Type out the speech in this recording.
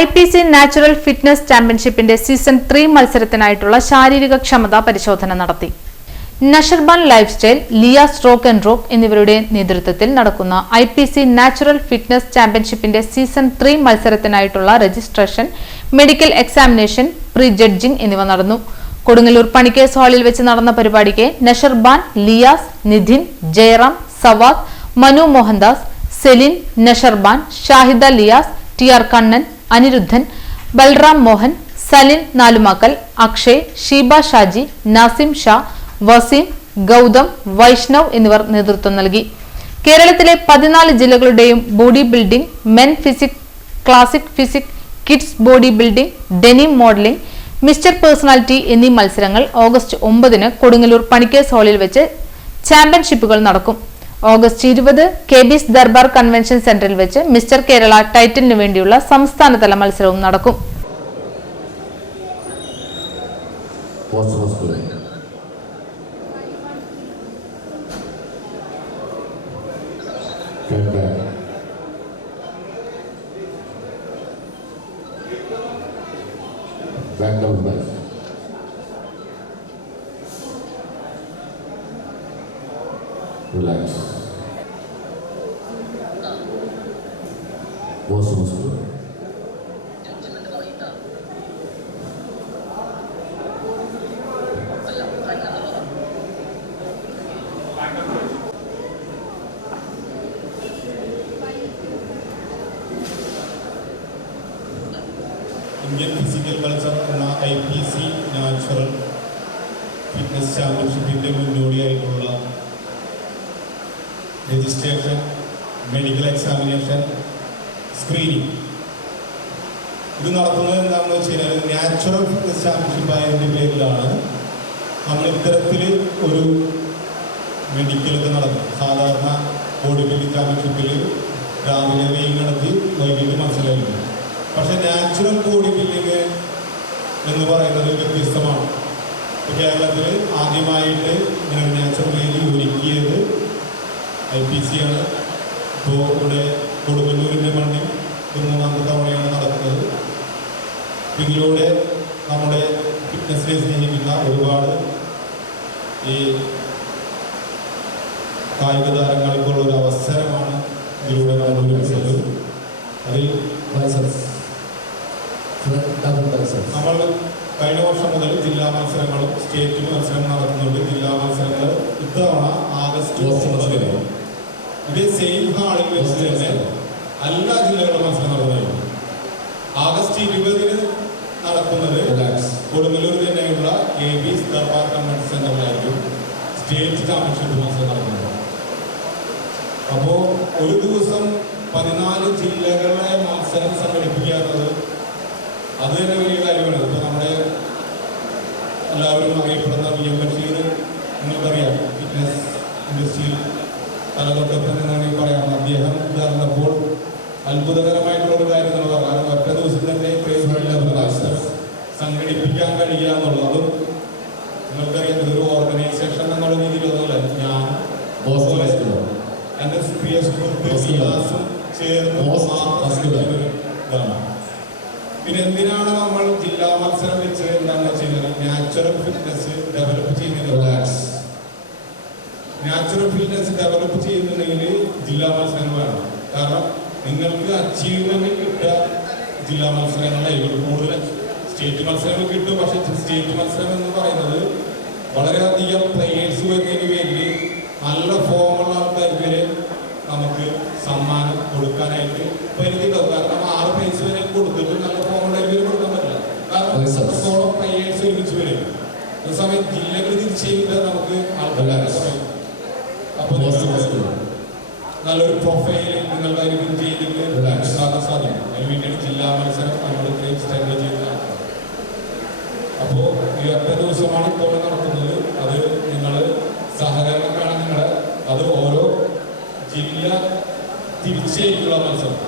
IPC natural fitness ചാമ്പ്യൻഷിപ്പിന്റെ season 3 മത്സരത്തിനായിട്ടുള്ള ശാരീരിക ക്ഷമതാ പരിശോധന നടത്തി. നഷർബാൻ lifestyle, Liyas rock and rock എന്നിവരുടെ നേതൃത്വത്തിൽ നടക്കുന്ന IPC നാച്ചുറൽ ഫിറ്റ്നസ് ചാമ്പ്യൻഷിപ്പിന്റെ സീസൺ 3 മത്സരത്തിനായിട്ടുള്ള registration, medical examination, pre judging എന്നിവ നടന്നു. കൊടുങ്ങല്ലൂർ പണിക്കേഴ്സ് ഹാളിൽ വെച്ച് നടന്ന പരിപാടിക്ക് നഷർബാൻ, ലിയാസ്, നിധിൻ, ജയറാം, സവാദ്, മനു മോഹൻദാസ്, സെലിൻ, നഷർബാൻ, ഷാഹിദ ലിയാസ്, TR കണ്ണൻ, അനിരുദ്ധൻ, ബൽറാം മോഹൻ, സലിൻ നാലുമാക്കൽ, അക്ഷയ്, ഷീബ ഷാജി, നാസിം ഷാ, വസീം, ഗൗതം, വൈഷ്ണവ് എന്നിവർ നേതൃത്വം നൽകി. കേരളത്തിലെ 14 ജില്ലകളുടെയും body building, men physique, classic physique, kids body building, denim modelling, mister personality എന്നീ മത്സരങ്ങൾ ഓഗസ്റ്റ് 9 കൊടുങ്ങല്ലൂർ പണിക്കേഴ്സ് ഹാളിൽ വെച്ച് ചാമ്പ്യൻഷിപ്പുകൾ നടക്കും. ഓഗസ്റ്റ് 20 KB's ദർബാർ കൺവെൻഷൻ സെന്ററിൽ വെച്ച് മിസ്റ്റർ കേരള ടൈറ്റിലിന് വേണ്ടിയുള്ള സംസ്ഥാനതല മത്സരവും നടക്കും. Relax. Most muscular. Indian Physical Culture എന്ന IPC നാച്ചുറൽ ഫിറ്റ്നസ് ചാമ്പ്യൻഷിപ്പിൻ്റെ മുന്നോടിയായിട്ടുള്ള രജിസ്ട്രേഷൻ, മെഡിക്കൽ എക്സാമിനേഷൻ, സ്ക്രീനിങ് ഇത് നടത്തുന്നത് എന്താണെന്ന് വെച്ച് കഴിഞ്ഞാൽ നാച്ചുറൽ ഫിറ്റ്നസ് ചാമ്പ്യൻഷിപ്പ് ആയതിൻ്റെ പേരിലാണ് നമ്മൾ ഇത്തരത്തിൽ ഒരു മെഡിക്കലൊക്കെ നടത്തും. സാധാരണ ബോഡി ബിൽഡിംഗ് ചാമ്പ്യൻഷിപ്പിൽ രാവിലെ വെയിൽ നടത്തി വൈകിട്ട് മത്സരമായിരിക്കും. പക്ഷേ നാച്ചുറൽ ബോഡി ബിൽഡിംഗ് എന്ന് പറയുന്നത് വ്യത്യസ്തമാണ്. കേരളത്തിൽ ആദ്യമായിട്ട് ഇങ്ങനെ നാച്ചുറൽ വേദി ഒരുക്കിയത് IPC ആണ്. ഇപ്പോൾ ഇവിടെ കൊടുങ്ങല്ലൂരിൻ്റെ മണ്ണിൽ 3-ാമത്തെ തവണയാണ് നടക്കുന്നത്. ഇതിലൂടെ നമ്മുടെ ഫിറ്റ്നസിനെ സ്നേഹിക്കുന്ന ഒരുപാട് ഈ കായിക താരങ്ങൾക്കുള്ള ഒരു അവസരമാണ് ഇതിലൂടെ നമ്മൾ ലഭിച്ചത്. അതിൽ നമ്മൾ കഴിഞ്ഞ വർഷം മുതൽ ജില്ലാ മത്സരങ്ങളും സ്റ്റേറ്റ് മത്സരം നടത്തുന്നുണ്ട്. ജില്ലാ മത്സരങ്ങൾ ഇത്തവണ ആഗസ്റ്റ് 9 ഇതേ സെയിം ഹാളിൽ വെച്ച് തന്നെ എല്ലാ ജില്ലകളും മത്സരം നടത്തുന്നു. ആഗസ്റ്റ് 20 നടക്കുന്നത് കൊടുങ്ങല്ലൂർ തന്നെയുള്ള KB's ദർബാർ കൺവെൻഷൻ സെന്ററിലായിരിക്കും സ്റ്റേറ്റ് ചാമ്പ്യൻഷിപ്പ് മത്സരം നടക്കുന്നത്. അപ്പോൾ ഒരു ദിവസം 14 ജില്ലകളിലെ മത്സരം സംഘടിപ്പിക്കാത്തത് അത് തന്നെ വലിയ കാര്യമാണ്. ഇപ്പോൾ നമ്മുടെ എല്ലാവരും അറിയപ്പെടുന്ന VM ബഷീർ, നിങ്ങൾക്കറിയാം, ഫിറ്റ്നസ് ഇൻഡസ്ട്രിയിൽ തലതൊട്ടപ്പം എന്നാണെങ്കിൽ പറയാം. അദ്ദേഹം ഇതായിരുന്നപ്പോൾ അത്ഭുതകരമായിട്ടുള്ളൊരു കാര്യം എന്ന് പറഞ്ഞാൽ ഒറ്റ ദിവസം തന്നെ സംഘടിപ്പിക്കാൻ കഴിയുക എന്നുള്ളതും നിങ്ങൾക്കറിയാം. ഇതൊരു ഓർഗനൈസേഷൻ എന്നുള്ള രീതിയിലൊന്നുമല്ല. ഞാൻ എൻ്റെ പ്രിയ സുഹൃത്തും ചേർന്ന് ഇതാണ്. പിന്നെ എന്തിനാണ് നമ്മൾ ജില്ലാ മത്സരം വെച്ച് എന്താണെന്ന് വെച്ച് കഴിഞ്ഞാൽ നാച്ചുറൽ ഫിറ്റ്നസ് ഡെവലപ്പ് ചെയ്യുന്നത്. നാച്ചുറൽ ഫിറ്റ്നസ് ഡെവലപ്പ് ചെയ്യുന്നുണ്ടെങ്കിൽ ജില്ലാ മത്സരങ്ങൾ വേണം. കാരണം നിങ്ങൾക്ക് അച്ചീവ്മെന്റ് കിട്ടുക ജില്ലാ മത്സരങ്ങളായിരിക്കും. കൂടുതൽ സ്റ്റേറ്റ് മത്സരങ്ങൾ കിട്ടും. പക്ഷെ സ്റ്റേറ്റ് മത്സരം എന്ന് പറയുന്നത് വളരെയധികം പ്ലേയേഴ്സ് വരുന്നതിന് വേണ്ടി നല്ല ഫോമുള്ള ആൾക്കാർക്ക് വരെ നമുക്ക് സമ്മാനം കൊടുക്കാനായിട്ട് പരിധിണ്ടാവും. കാരണം 6 പ്രൈസ് വരെ കൊടുത്തിട്ട് നല്ല ഫോമുള്ളവർ കൊടുക്കാൻ പറ്റില്ല. കാരണം അത്രത്തോളം പ്ലേയേഴ്സ് ഒരുമിച്ച് വരും. അതേസമയം ജില്ലകൾ തിരിച്ചു ചെയ്താൽ നമുക്ക് ആൾക്കാരെ പറയും. അപ്പോൾ നല്ലൊരു പ്രൊഫൈൽ നിങ്ങൾക്ക് അതിന് ചെയ്തിട്ട് സാധിക്കും. അതിന് വേണ്ടിയാണ് ജില്ലാ മത്സരം നമ്മൾ ഇത്രയും സ്ട്രഗിൾ ചെയ്തതാണ്. അപ്പോൾ ഈ ഒറ്റ ദിവസമാണ് ഇപ്പോൾ നടത്തുന്നത്. അത് നിങ്ങൾ സഹകരണം വേണം. നിങ്ങളെ അത് ഓരോ ജില്ല തിരിച്ചേക്കുള്ള മത്സരം.